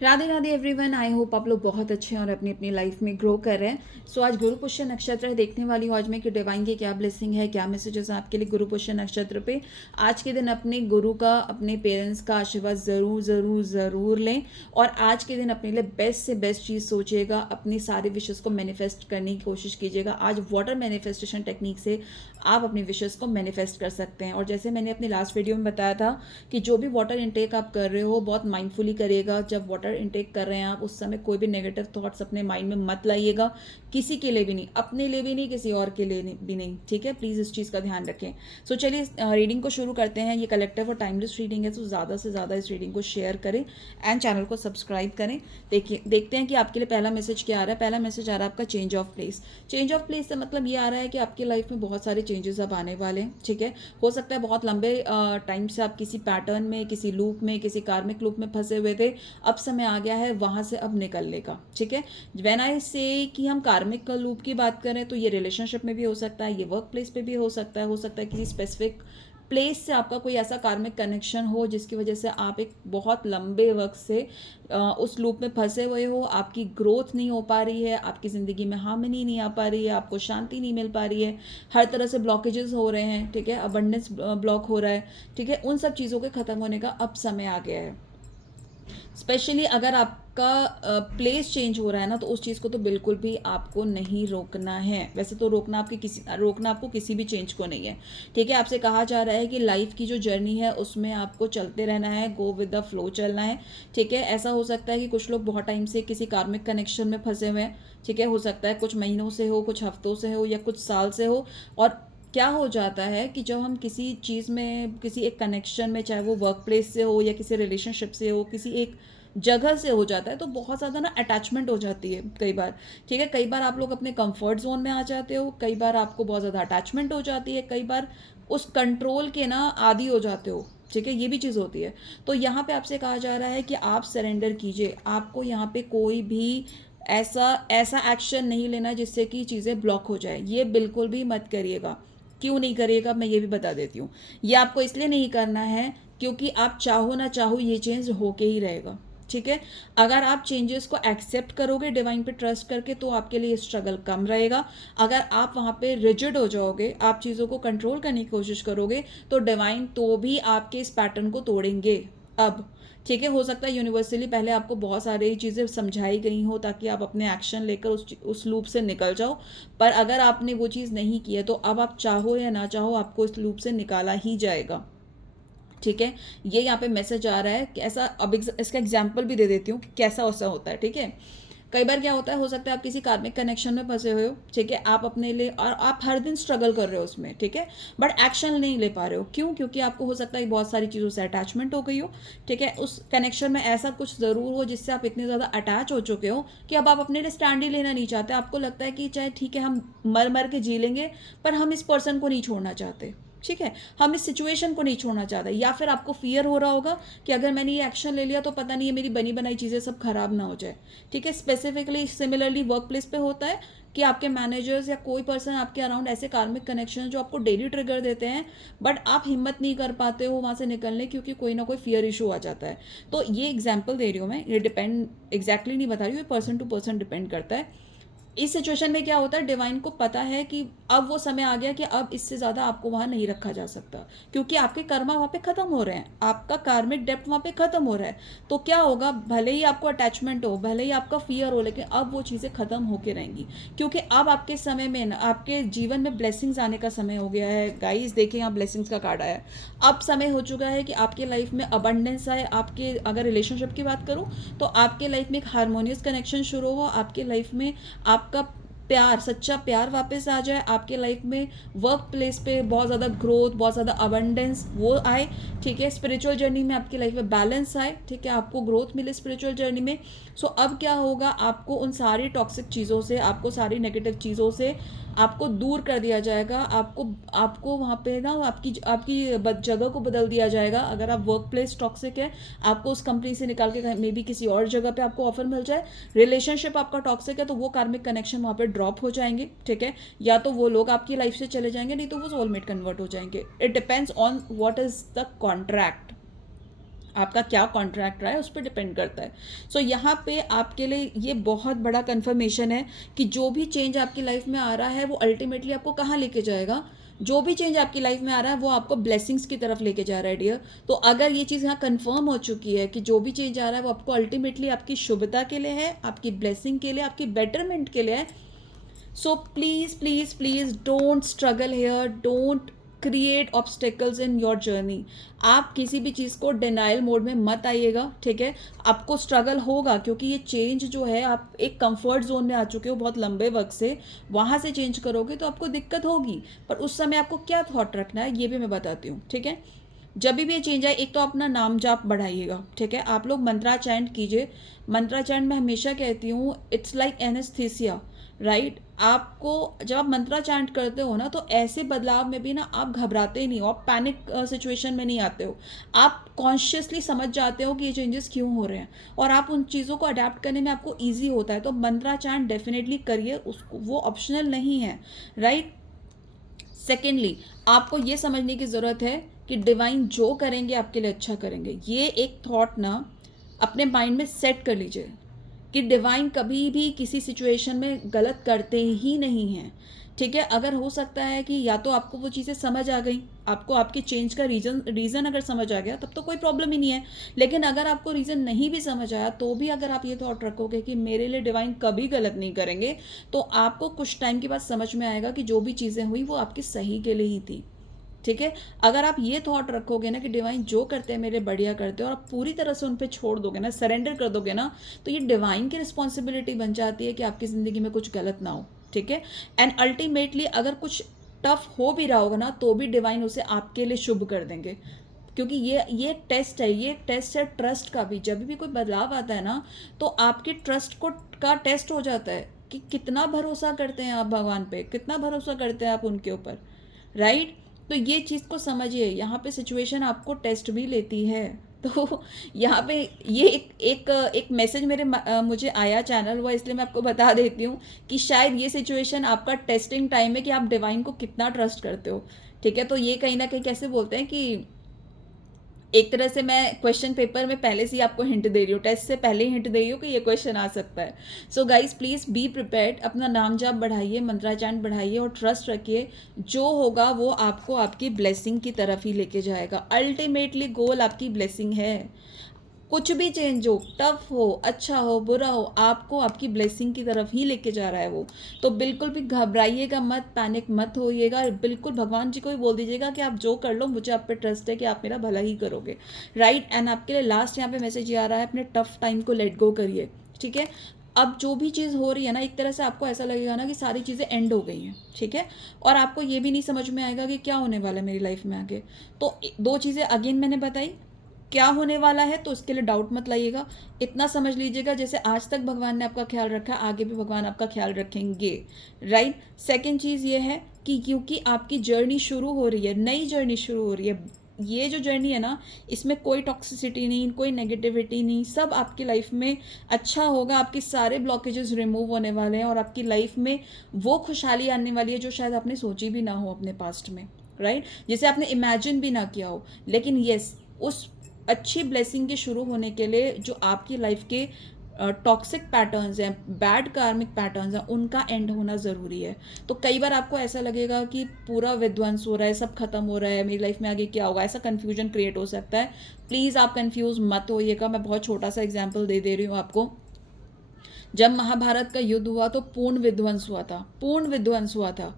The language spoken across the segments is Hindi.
Radhe Radhe everyone. I hope आप लोग बहुत अच्छे हैं और अपनी अपनी लाइफ में ग्रो कर रहे हैं। सो आज गुरु पुष्य नक्षत्र है, देखने वाली हूँ आज में कि डिवाइन की क्या ब्लेसिंग है, क्या मैसेजेस हैं आपके लिए गुरु पुष्य नक्षत्र पे। आज के दिन अपने गुरु का, अपने पेरेंट्स का आशीर्वाद ज़रूर ज़रूर ज़रूर लें और आज के दिन अपने लिए बेस्ट से बेस्ट चीज़ सोचिएगा, अपनी सारी विशेज़ को मैनिफेस्ट करने की कोशिश कीजिएगा। आज वाटर मैनिफेस्टेशन टेक्निक से आप अपनी विशेज़ को मैनिफेस्ट कर सकते हैं। और जैसे मैंने अपनी लास्ट वीडियो में बताया था कि जो भी वाटर इनटेक आप कर रहे हो बहुत माइंडफुली करिएगा। जब वाटर इनटेक कर रहे हैं आप, उस समय कोई भी नेगेटिव थॉट्स अपने माइंड में मत लाइएगा, किसी के लिए भी नहीं, अपने लिए भी नहीं, किसी और के लिए भी नहीं। ठीक है, प्लीज़ इस चीज़ का ध्यान रखें। सो चलिए रीडिंग को शुरू करते हैं। ये कलेक्टिव और टाइमलेस रीडिंग है, तो ज़्यादा से ज़्यादा इस रीडिंग को शेयर करें एंड चैनल को सब्सक्राइब करें। देखिए, देखते हैं कि आपके लिए पहला मैसेज क्या आ रहा है। पहला मैसेज आ रहा है आपका change of place. Change of place से मतलब ये आ रहा है कि आपकी लाइफ में बहुत सारे चेंजेस अब आने वाले हैं। ठीक है, हो सकता है बहुत लंबे टाइम से आप किसी पैटर्न में, किसी लूप में, किसी कार्मिक लूप में फंसे हुए थे। अब समय आ गया है वहाँ से अब निकलने का। ठीक है, व्हेन आई से कि हम कार्मिक का लूप की बात करें तो ये रिलेशनशिप में भी हो सकता है, ये वर्क प्लेस पे भी हो सकता है, किसी स्पेसिफिक प्लेस से आपका कोई ऐसा कार्मिक कनेक्शन हो जिसकी वजह से आप एक बहुत लंबे वक्त से उस लूप में फंसे हुए हो। आपकी ग्रोथ नहीं हो पा रही है, आपकी ज़िंदगी में हार्मनी नहीं आ पा रही है, आपको शांति नहीं मिल पा रही है, हर तरह से ब्लॉकेजेस हो रहे हैं। ठीक है, अबंडेंस ब्लॉक हो रहा है। ठीक है, उन सब चीज़ों के ख़त्म होने का अब समय आ गया है। स्पेशली अगर आपका प्लेस चेंज हो रहा है ना, तो उस चीज़ को तो बिल्कुल भी आपको नहीं रोकना है। वैसे तो रोकना आपको किसी भी चेंज को नहीं है। ठीक है, आपसे कहा जा रहा है कि लाइफ की जो जर्नी है उसमें आपको चलते रहना है, गो विद द फ्लो चलना है। ठीक है, ऐसा हो सकता है कि कुछ लोग बहुत टाइम से किसी कार्मिक कनेक्शन में फंसे हुए हैं। ठीक है, हो सकता है कुछ महीनों से हो, कुछ हफ्तों से हो या कुछ साल से हो। और क्या हो जाता है कि जब हम किसी चीज़ में, किसी एक कनेक्शन में, चाहे वो वर्क प्लेस से हो या किसी रिलेशनशिप से हो, किसी एक जगह से हो जाता है, तो बहुत ज़्यादा ना अटैचमेंट हो जाती है कई बार। ठीक है, कई बार आप लोग अपने कंफर्ट जोन में आ जाते हो, कई बार आपको बहुत ज़्यादा अटैचमेंट हो जाती है, कई बार उस कंट्रोल के ना आदी हो जाते हो। ठीक है, ये भी चीज़ होती है। तो यहाँ पे आपसे कहा जा रहा है कि आप सरेंडर कीजिए। आपको यहाँ पे कोई भी ऐसा ऐसा एक्शन नहीं लेना जिससे कि चीज़ें ब्लॉक हो जाए। ये बिल्कुल भी मत करिएगा। क्यों नहीं करिएगा, मैं ये भी बता देती हूँ। ये आपको इसलिए नहीं करना है क्योंकि आप चाहो ना चाहो ये चेंज होके ही रहेगा। ठीक है, अगर आप चेंजेस को एक्सेप्ट करोगे डिवाइन पे ट्रस्ट करके, तो आपके लिए स्ट्रगल कम रहेगा। अगर आप वहाँ पे रिजिड हो जाओगे, आप चीज़ों को कंट्रोल करने की कोशिश करोगे, तो डिवाइन तो भी आपके इस पैटर्न को तोड़ेंगे अब। ठीक है, हो सकता है यूनिवर्सली पहले आपको बहुत सारी चीज़ें समझाई गई हो ताकि आप अपने एक्शन लेकर उस लूप से निकल जाओ। पर अगर आपने वो चीज़ नहीं की है, तो अब आप चाहो या ना चाहो आपको इस लूप से निकाला ही जाएगा। ठीक है, ये यहाँ पे मैसेज आ रहा है कि ऐसा। अब इसका एग्जाम्पल भी दे देती हूँ कि कैसा ऐसा होता है। ठीक है, कई बार क्या होता है, हो सकता है आप किसी कार्मिक कनेक्शन में फंसे हुए हो। ठीक है, आप अपने लिए, और आप हर दिन स्ट्रगल कर रहे हो उसमें। ठीक है, बट एक्शन नहीं ले पा रहे हो। क्यों? क्योंकि आपको हो सकता है बहुत सारी चीज़ों से अटैचमेंट हो गई हो। ठीक है, उस कनेक्शन में ऐसा कुछ ज़रूर हो जिससे आप इतने ज़्यादा अटैच हो चुके हो कि अब आप अपने लिए स्टैंड ही लेना नहीं चाहते। आपको लगता है कि चाहे ठीक है हम मर मर के जी लेंगे, पर हम इस पर्सन को नहीं छोड़ना चाहते। ठीक है, हम इस सिचुएशन को नहीं छोड़ना चाहते। या फिर आपको फियर हो रहा होगा कि अगर मैंने ये एक्शन ले लिया तो पता नहीं है मेरी बनी बनाई चीज़ें सब खराब ना हो जाए। ठीक है, स्पेसिफिकली सिमिलरली वर्क प्लेस पे होता है कि आपके मैनेजर्स या कोई पर्सन आपके अराउंड ऐसे कार्मिक कनेक्शन जो आपको डेली ट्रिगर देते हैं, बट आप हिम्मत नहीं कर पाते हो वहाँ से निकलने, क्योंकि कोई ना कोई फियर इशू आ जाता है। तो ये एग्जाम्पल दे रही हूँ मैं, ये डिपेंड एग्जैक्टली नहीं बता रही हूँ, ये पर्सन टू पर्सन डिपेंड करता है। इस सिचुएशन में क्या होता है, डिवाइन को पता है कि अब वो समय आ गया कि अब इससे ज़्यादा आपको वहाँ नहीं रखा जा सकता, क्योंकि आपके कर्मा वहाँ पे ख़त्म हो रहे हैं, आपका कार्मिक डेप्थ वहाँ पे ख़त्म हो रहा है। तो क्या होगा, भले ही आपको अटैचमेंट हो, भले ही आपका फियर हो, लेकिन अब वो चीज़ें ख़त्म होके रहेंगी, क्योंकि अब आपके समय में ना, आपके जीवन में ब्लेसिंग्स आने का समय हो गया है। गाइस देखिए, यहाँ ब्लेसिंग्स का कार्ड आया है। अब समय हो चुका है कि आपके लाइफ में अबंडेंस आए। आपके, अगर रिलेशनशिप की बात करूँ, तो आपके लाइफ में एक हारमोनियस कनेक्शन शुरू हो। आपके लाइफ में आपका प्यार, सच्चा प्यार वापस आ जाए आपके लाइफ में। वर्क प्लेस पे बहुत ज़्यादा ग्रोथ, बहुत ज़्यादा अबंडेंस वो आए। ठीक है, स्पिरिचुअल जर्नी में आपकी लाइफ में बैलेंस आए। ठीक है, आपको ग्रोथ मिले स्पिरिचुअल जर्नी में। सो अब क्या होगा, आपको उन सारी टॉक्सिक चीज़ों से, आपको सारी नेगेटिव चीज़ों से आपको दूर कर दिया जाएगा। आपको आपको वहाँ पे ना आपकी आपकी जगह को बदल दिया जाएगा। अगर आप वर्क प्लेस टॉक्सिक है, आपको उस कंपनी से निकाल के मे बी किसी और जगह पे आपको ऑफर मिल जाए। रिलेशनशिप आपका टॉक्सिक है, तो वो कार्मिक कनेक्शन वहाँ पे ड्रॉप हो जाएंगे। ठीक है, या तो वो लोग आपकी लाइफ से चले जाएंगे, नहीं तो वो सोलमेट कन्वर्ट हो जाएंगे। It depends on what is the contract. आपका क्या कॉन्ट्रैक्ट रहा है उस पर डिपेंड करता है। सो यहाँ पे आपके लिए ये बहुत बड़ा कन्फर्मेशन है कि जो भी चेंज आपकी लाइफ में आ रहा है वो अल्टीमेटली आपको कहाँ लेके जाएगा। जो भी चेंज आपकी लाइफ में आ रहा है वो आपको ब्लेसिंग्स की तरफ लेके जा रहा है डियर। तो अगर ये चीज़ यहाँ कंफर्म हो चुकी है कि जो भी चेंज आ रहा है वो आपको अल्टीमेटली आपकी शुभता के लिए है, आपकी ब्लेसिंग के लिए, आपकी बेटरमेंट के लिए है, so please please please don't struggle here, don't create obstacles in your journey. आप किसी भी चीज़ को डिनाइल मोड में मत आइएगा, ठीक है। आपको स्ट्रगल होगा क्योंकि ये चेंज जो है, आप एक कंफर्ट जोन में आ चुके हो बहुत लंबे वक्त से, वहाँ से चेंज करोगे तो आपको दिक्कत होगी। पर उस समय आपको क्या थॉट रखना है ये भी मैं बताती हूँ, ठीक है। जब भी ये चेंज आए, एक तो अपना नाम जाप बढ़ाइएगा, ठीक है। आप लोग मंत्रा चैंट कीजिए। मंत्रा चैंट मैं हमेशा कहती हूँ इट्स लाइक एनेस्थीसिया, राइट। आपको जब आप मंत्रा चैंट करते हो ना तो ऐसे बदलाव में भी ना आप घबराते नहीं हो, आप पैनिक सिचुएशन में नहीं आते हो। आप कॉन्शियसली समझ जाते हो कि ये चेंजेस क्यों हो रहे हैं और आप उन चीज़ों को अडेप्ट करने में आपको ईजी होता है। तो मंत्रा चैंट डेफिनेटली करिए, उसको वो ऑप्शनल नहीं है, राइट। सेकेंडली, आपको ये समझने की ज़रूरत है कि डिवाइन जो करेंगे आपके लिए अच्छा करेंगे। ये एक थॉट ना अपने माइंड में सेट कर लीजिए कि डिवाइन कभी भी किसी सिचुएशन में गलत करते ही नहीं हैं, ठीक है। अगर हो सकता है कि या तो आपको वो चीज़ें समझ आ गई, आपको आपके चेंज का रीज़न अगर समझ आ गया तब तो कोई प्रॉब्लम ही नहीं है। लेकिन अगर आपको रीज़न नहीं भी समझ आया तो भी अगर आप ये थॉट रखोगे कि मेरे लिए डिवाइन कभी गलत नहीं करेंगे, तो आपको कुछ टाइम के बाद समझ में आएगा कि जो भी चीज़ें हुई वो आपकी सही के लिए ही थी, ठीक है। अगर आप ये थॉट रखोगे ना कि डिवाइन जो करते हैं मेरे बढ़िया करते हैं, और आप पूरी तरह से उन पे छोड़ दोगे ना, सरेंडर कर दोगे ना, तो ये डिवाइन की रिस्पॉन्सिबिलिटी बन जाती है कि आपकी ज़िंदगी में कुछ गलत ना हो, ठीक है। एंड अल्टीमेटली अगर कुछ टफ हो भी रहा होगा ना तो भी डिवाइन उसे आपके लिए शुभ कर देंगे, क्योंकि ये एक टेस्ट है, ये एक टेस्ट है ट्रस्ट का भी। जब भी कोई बदलाव आता है ना तो आपके ट्रस्ट को का टेस्ट हो जाता है कि कितना भरोसा करते हैं आप भगवान पे, कितना भरोसा करते हैं आप उनके ऊपर, राइट। तो ये चीज़ को समझिए, यहाँ पे सिचुएशन आपको टेस्ट भी लेती है। तो यहाँ पे ये एक मैसेज मुझे आया चैनल हुआ, इसलिए मैं आपको बता देती हूँ कि शायद ये सिचुएशन आपका टेस्टिंग टाइम है कि आप डिवाइन को कितना ट्रस्ट करते हो, ठीक है। तो ये कहीं ना कहीं कैसे बोलते हैं कि एक तरह से मैं क्वेश्चन पेपर में पहले से ही आपको हिंट दे रही हूँ, टेस्ट से पहले ही हिंट दे रही हूँ कि ये क्वेश्चन आ सकता है। So guys please be prepared, अपना नाम जाप बढ़ाइए, मंत्रा चैंट बढ़ाइए और ट्रस्ट रखिए, जो होगा वो आपको आपकी ब्लेसिंग की तरफ ही लेके जाएगा। अल्टीमेटली गोल आपकी ब्लेसिंग है। कुछ भी चेंज हो, टफ हो, अच्छा हो, बुरा हो, आपको आपकी ब्लेसिंग की तरफ ही लेके जा रहा है वो। तो बिल्कुल भी घबराइएगा मत, पैनिक मत होइएगा, बिल्कुल भगवान जी को ही बोल दीजिएगा कि आप जो कर लो मुझे आप पे ट्रस्ट है कि आप मेरा भला ही करोगे, राइट। एंड आपके लिए लास्ट यहाँ पे मैसेज ये आ रहा है, अपने टफ टाइम को लेट गो करिए, ठीक है। अब जो भी चीज़ हो रही है ना, एक तरह से आपको ऐसा लगेगा ना कि सारी चीज़ें एंड हो गई हैं, ठीक है। और आपको ये भी नहीं समझ में आएगा कि क्या होने वाला है मेरी लाइफ में आगे। तो दो चीज़ें अगेन मैंने बताई, क्या होने वाला है तो उसके लिए डाउट मत लाइएगा, इतना समझ लीजिएगा जैसे आज तक भगवान ने आपका ख्याल रखा है आगे भी भगवान आपका ख्याल रखेंगे, राइट। सेकंड चीज़ ये है कि क्योंकि आपकी जर्नी शुरू हो रही है, नई जर्नी शुरू हो रही है, ये जो जर्नी है ना इसमें कोई टॉक्सिसिटी नहीं, कोई नेगेटिविटी नहीं, सब आपकी लाइफ में अच्छा होगा, आपके सारे ब्लॉकेजेस रिमूव होने वाले हैं और आपकी लाइफ में वो खुशहाली आने वाली है जो शायद आपने सोची भी ना हो अपने पास्ट में, राइट, जिसे आपने इमेजिन भी ना किया हो। लेकिन यस, उस अच्छी ब्लेसिंग के शुरू होने के लिए जो आपकी लाइफ के टॉक्सिक पैटर्न्स हैं, बैड कार्मिक पैटर्न्स हैं, उनका एंड होना ज़रूरी है। तो कई बार आपको ऐसा लगेगा कि पूरा विध्वंस हो रहा है, सब खत्म हो रहा है, मेरी लाइफ में आगे क्या होगा, ऐसा कन्फ्यूजन क्रिएट हो सकता है। प्लीज़ आप कन्फ्यूज़ मत होइएगा। मैं बहुत छोटा सा एग्जाम्पल दे रही हूँ आपको। जब महाभारत का युद्ध हुआ तो पूर्ण विध्वंस हुआ था, पूर्ण विध्वंस हुआ था।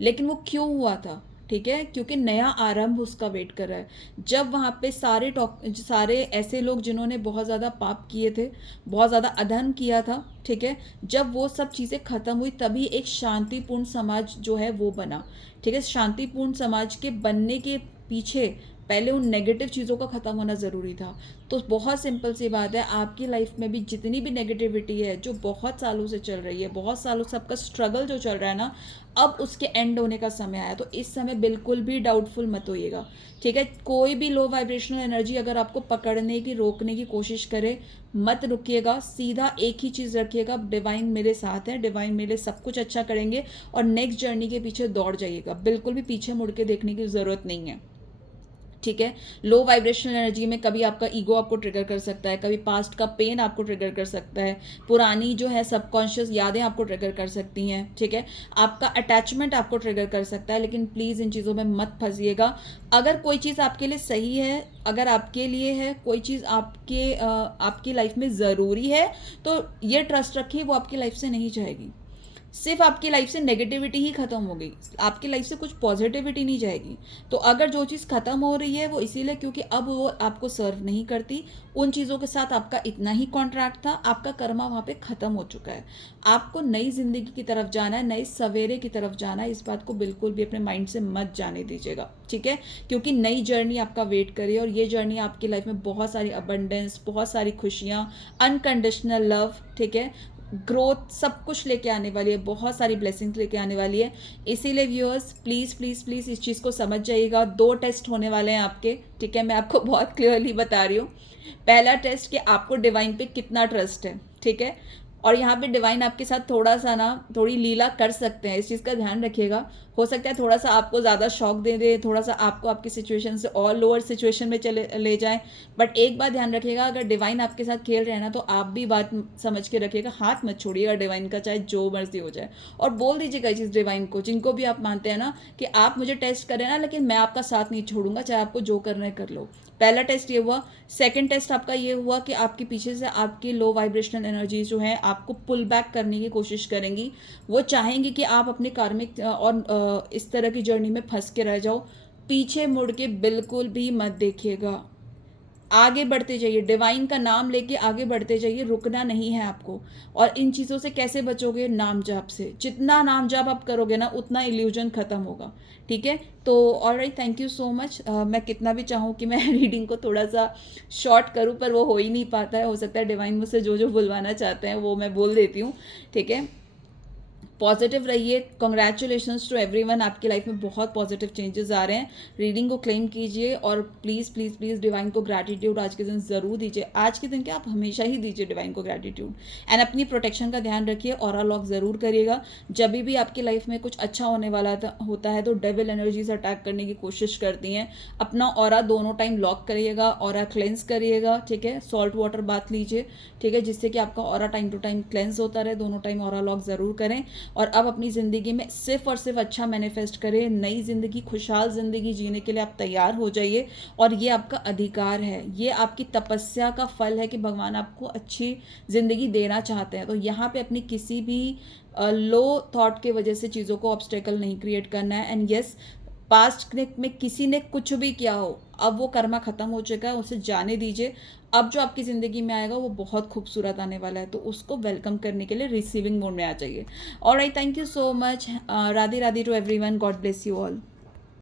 लेकिन वो क्यों हुआ था, ठीक है, क्योंकि नया आरंभ उसका वेट कर रहा है। जब वहाँ पे सारे ऐसे लोग जिन्होंने बहुत ज़्यादा पाप किए थे, बहुत ज़्यादा अधर्म किया था, ठीक है, जब वो सब चीज़ें ख़त्म हुई तभी एक शांतिपूर्ण समाज जो है वो बना, ठीक है। शांतिपूर्ण समाज के बनने के पीछे पहले उन नेगेटिव चीज़ों का ख़त्म होना ज़रूरी था। तो बहुत सिंपल सी बात है, आपकी लाइफ में भी जितनी भी नेगेटिविटी है जो बहुत सालों से चल रही है, बहुत सालों से आपका स्ट्रगल जो चल रहा है ना, अब उसके एंड होने का समय आया। तो इस समय बिल्कुल भी डाउटफुल मत होइएगा, ठीक है। कोई भी लो वाइब्रेशनल एनर्जी अगर आपको पकड़ने की, रोकने की कोशिश करे, मत रुकिएगा, सीधा एक ही चीज़ रखिएगा, डिवाइन मेरे साथ है, डिवाइन मेरे सब कुछ अच्छा करेंगे, और नेक्स्ट जर्नी के पीछे दौड़ जाइएगा। बिल्कुल भी पीछे मुड़ के देखने की ज़रूरत नहीं है, ठीक है। लो वाइब्रेशनल एनर्जी में कभी आपका ईगो आपको ट्रिगर कर सकता है, कभी पास्ट का पेन आपको ट्रिगर कर सकता है, पुरानी जो है सबकॉन्शियस यादें आपको ट्रिगर कर सकती हैं, ठीक है। आपका अटैचमेंट आपको ट्रिगर कर सकता है, लेकिन प्लीज़ इन चीज़ों में मत फंसिएगा। अगर कोई चीज़ आपके लिए सही है, अगर आपके लिए है, कोई चीज़ आपकी लाइफ में ज़रूरी है, तो ये ट्रस्ट रखिए वो आपकी लाइफ से नहीं जाएगी। सिर्फ आपकी लाइफ से नेगेटिविटी ही खत्म हो गई, आपकी लाइफ से कुछ पॉजिटिविटी नहीं जाएगी। तो अगर जो चीज़ खत्म हो रही है वो इसीलिए क्योंकि अब वो आपको सर्व नहीं करती, उन चीज़ों के साथ आपका इतना ही कॉन्ट्रैक्ट था, आपका कर्मा वहाँ पे ख़त्म हो चुका है। आपको नई ज़िंदगी की तरफ जाना है, नए सवेरे की तरफ जाना है। इस बात को बिल्कुल भी अपने माइंड से मत जाने दीजिएगा, ठीक है। क्योंकि नई जर्नी आपका वेट करिए और ये जर्नी आपकी लाइफ में बहुत सारी अबंडेंस, बहुत सारी खुशियाँ, अनकंडीशनल लव, ठीक है, ग्रोथ, सब कुछ लेके आने वाली है, बहुत सारी ब्लेसिंग्स लेके आने वाली है। इसीलिए व्यूअर्स प्लीज़ प्लीज़ प्लीज़ इस चीज़ को समझ जाइएगा। 2 टेस्ट होने वाले हैं आपके, ठीक है, मैं आपको बहुत क्लियरली बता रही हूँ। पहला टेस्ट कि आपको डिवाइन पे कितना ट्रस्ट है, ठीक है। और यहाँ पे डिवाइन आपके साथ थोड़ा सा ना थोड़ी लीला कर सकते हैं, इस चीज़ का ध्यान रखिएगा। हो सकता है थोड़ा सा आपको ज़्यादा शॉक दे दे, थोड़ा सा आपको आपकी सिचुएशन से और लोअर सिचुएशन में चले ले जाए। बट एक बात ध्यान रखिएगा, अगर डिवाइन आपके साथ खेल रहे हैं ना, तो आप भी बात समझ के रखिएगा, हाथ मत छोड़िएगा डिवाइन का, चाहे जो मर्जी हो जाए। और बोल दीजिएगा इस चीज़ डिवाइन को, जिनको भी आप मानते हैं ना, कि आप मुझे टेस्ट करें ना, लेकिन मैं आपका साथ नहीं छोड़ूंगा, चाहे आपको जो करना है कर लो। पहला टेस्ट ये हुआ। सेकंड टेस्ट आपका ये हुआ कि आपके पीछे से आपकी लो वाइब्रेशनल एनर्जी जो है आपको पुल बैक करने की कोशिश करेंगी। वो चाहेंगी कि आप अपने कार्मिक और इस तरह की जर्नी में फंस के रह जाओ। पीछे मुड़ के बिल्कुल भी मत देखिएगा, आगे बढ़ते जाइए, डिवाइन का नाम लेके आगे बढ़ते जाइए, रुकना नहीं है आपको। और इन चीज़ों से कैसे बचोगे? नाम जाप से। जितना नाम जाप आप करोगे ना, उतना इल्यूजन खत्म होगा, ठीक है। तो alright, thank you so much. मैं कितना भी चाहूँ कि मैं रीडिंग को थोड़ा सा शॉर्ट करूँ, पर वो हो ही नहीं पाता है। हो सकता है डिवाइन मुझसे जो जो बुलवाना चाहते हैं वो मैं बोल देती हूँ, ठीक है। पॉजिटिव रहिए। कॉन्ग्रेचुलेशंस टू एवरीवन, आपकी लाइफ में बहुत पॉजिटिव चेंजेस आ रहे हैं। रीडिंग को क्लेम कीजिए और प्लीज़ प्लीज़ प्लीज़ डिवाइन को ग्रैटिट्यूड आज के दिन ज़रूर दीजिए। आज के दिन क्या, आप हमेशा ही दीजिए डिवाइन को ग्रैटिट्यूड। एंड अपनी प्रोटेक्शन का ध्यान रखिए, ऑरा लॉक ज़रूर करिएगा। जब भी आपकी लाइफ में कुछ अच्छा होने वाला होता है तो डेविल एनर्जीज अटैक करने की कोशिश करती हैं। अपना ऑरा दोनों टाइम लॉक करिएगा, ऑरा क्लेंस करिएगा, ठीक है। सॉल्ट वाटर बाथ लीजिए, ठीक है, जिससे कि आपका aura time to time cleanse होता रहे। दोनों टाइम ऑरा लॉक ज़रूर करें। और अब अपनी ज़िंदगी में सिर्फ और सिर्फ अच्छा मैनिफेस्ट करें। नई ज़िंदगी, खुशहाल ज़िंदगी जीने के लिए आप तैयार हो जाइए और ये आपका अधिकार है, ये आपकी तपस्या का फल है कि भगवान आपको अच्छी ज़िंदगी देना चाहते हैं। तो यहाँ पे अपनी किसी भी लो थॉट के वजह से चीज़ों को ऑब्स्टेकल नहीं क्रिएट करना है। एंड यस, पास्ट में किसी ने कुछ भी किया हो, अब वो कर्मा ख़त्म हो चुका है, उसे जाने दीजिए। अब जो आपकी ज़िंदगी में आएगा वो बहुत खूबसूरत आने वाला है, तो उसको वेलकम करने के लिए रिसीविंग मोड में आ जाइए। Alright, thank you so much. Radhe Radhe to everyone, God bless you all.